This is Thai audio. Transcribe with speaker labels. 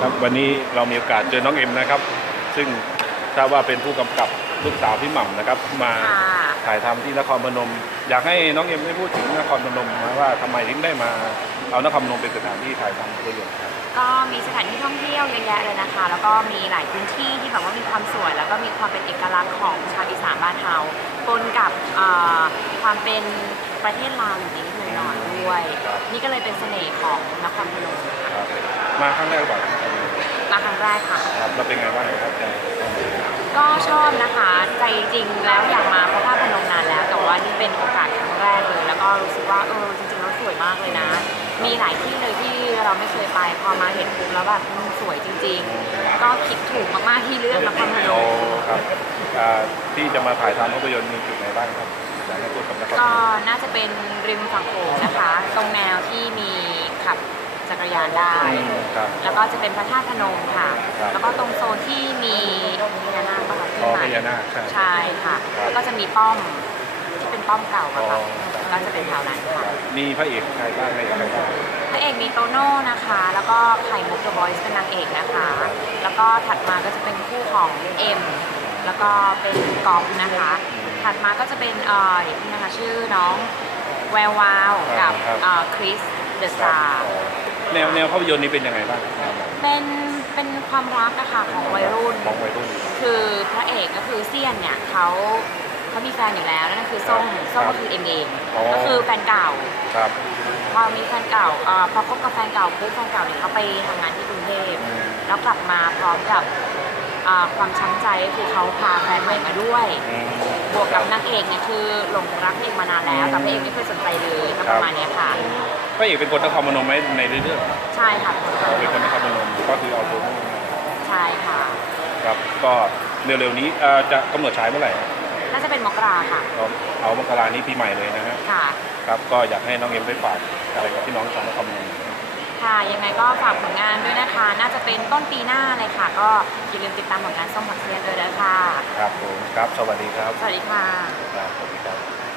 Speaker 1: ครับวันนี้เรามีโอกาสเจอน้องเอ็มนะครับ ซึ่งทราบว่าเป็นผู้กำกับลูกสาวพี่หม่ำนะครับ มา
Speaker 2: ค่ะ
Speaker 1: ถ่ายทำที่นครพนม อยากให้น้องเอ็มได้พูดถึงนครพนมนะว่าทำไมถึงได้มาเอานครพนมเป็นสถานที่ถ่ายทำภาพยนตร์ครับ
Speaker 2: ก็มีสถานที่ท่องเที่ยวเยอะแยะเลยนะคะ แล้วก็มีหลายพื้นที่ที่แบบว่ามีความสวย แล้วก็มีความเป็นเอกลักษณ์ของชาวอีสานบ้านเฮาปนกับเอ่อความเป็น ประเทศลาวอยู่นิดหน่อยๆด้วย นี่ก็เลยเป็นเสน่ห์ของนครพนมค่ะ
Speaker 1: ครับมาครั้งแรกก่อนครับ
Speaker 2: มาครั้งแรกค่ะ
Speaker 1: ครับแล้วเป็นไงบ้างครับใจ
Speaker 2: ก็ชอบนะคะ ใจจริงแล้วอยากมาพระธาตุพนมนานแล้ว แต่ว่านี่เป็นโอกาสครั้งแรกเลย แล้วก็รู้สึกว่าเออจริงๆแล้วสวยมากเลยนะ มีหลายที่เลยที่เราไม่เคยไป พอมาเห็นปุ๊บแล้วแบบอืมสวยจริง ๆ ก็คิดถูกมากๆที่เลือกนครพน
Speaker 1: โอ้
Speaker 2: ม
Speaker 1: ครับอ่าที่จะมาถ่ายทำภาพยนตร์มีจุดไหนบ้างครับ อยากให้พูดกับนครพน
Speaker 2: ก็
Speaker 1: ม
Speaker 2: น่าจะเป็นริมฝั่งโขงนะคะ ตรงแนวที่มีขับจักรยานได้
Speaker 1: อืมครับ
Speaker 2: แล้วก็จะเป็นพระธาตุพนมค่ะ
Speaker 1: ครับ
Speaker 2: แล้วก็ตรงโซนที่มีพญานาคปะคะ
Speaker 1: อ๋อ
Speaker 2: ขึ้น
Speaker 1: พ
Speaker 2: มา
Speaker 1: ญานาคใช่
Speaker 2: ใช่ค่ะ
Speaker 1: ครับ
Speaker 2: แล้วก็จะมีป้อมที่เป็นป้อมเก่าอะค่ะ
Speaker 1: อ๋อครับ
Speaker 2: ก็จะเป็นแถวนั้นค่ะ
Speaker 1: มีพระเอกใครบ้างในใครบ้าง
Speaker 2: พระเอกมีโตโน่นะคะ แล้วก็ไข่มุกเดอะบอยส์เป็นนางเอกนะคะ แล้วก็ถัดมาก็จะเป็นคู่ของเอ็ม แล้วก็เป็นกอฟนะคะ ถัดมาก็จะเป็นเอ่อเดี๋ยวพี่นะคะชื่อน้องแวววาวกับ เอ่อคริสเดอะสตาร์
Speaker 1: แนวแนวภาพยนตร์นี้เป็นยังไงบ้าง
Speaker 2: เป็นเป็นความรักนะคะของวัยรุ่น
Speaker 1: ของวัยรุ่น
Speaker 2: คือพระเอกก็คือเซียนเนี่ยเขาเขามีแฟนอยู่แล้วนั่นก็คือส้มส้มก็คือเอ็มเอง
Speaker 1: อ๋อ
Speaker 2: ก็คือแฟนเก่า
Speaker 1: ครับ
Speaker 2: พอมีแฟนเก่าเอ่อพอคบกับแฟนเก่าปุ๊บแฟนเก่าเนี่ยเขาไปทำงานที่กรุงเทพ
Speaker 1: อืม
Speaker 2: แล้วกลับมาพร้อมกับเอ่อความช้ำใจก็คือเขาพาแฟนใหม่มาด้วย
Speaker 1: อืม
Speaker 2: บวกกับนางเอกเนี่ยคือหลงรักพระเอกมานานแล้วแต่พระเอกไม่เคยสนใจเลยก็ประมาณเนี้ยค่ะ
Speaker 1: พระเอกเป็นคนนครพนมไหมในเรื่อง
Speaker 2: ใช่ค่ะ
Speaker 1: เป็นคนนครพนมก็คือเอาตัวนู่น
Speaker 2: ใช่ค่ะ
Speaker 1: ครับก็เร็วๆนี้เอ่อจะกำหนดฉายเมื่อไหร่
Speaker 2: น่าจะเป็นมกราค่ะ
Speaker 1: เอาเอามกรานี้ปีใหม่เลยนะฮะ
Speaker 2: ค่ะ
Speaker 1: ครับก็อยากให้น้องเอ็มได้ฝากอะไรกับพี่น้องชาวนครพนม
Speaker 2: ค่ะ ยังไงก็ฝากผลงานด้วยนะคะ น่าจะเป็นต้นปีหน้าเลยค่ะ ก็อย่าลืมติดตามผลงานส้มผักเทียนด้วยนะคะ
Speaker 1: ครับผมครับ สวัสดีครับ
Speaker 2: สวัสดีค่ะ
Speaker 1: ครับสวัสดีครับ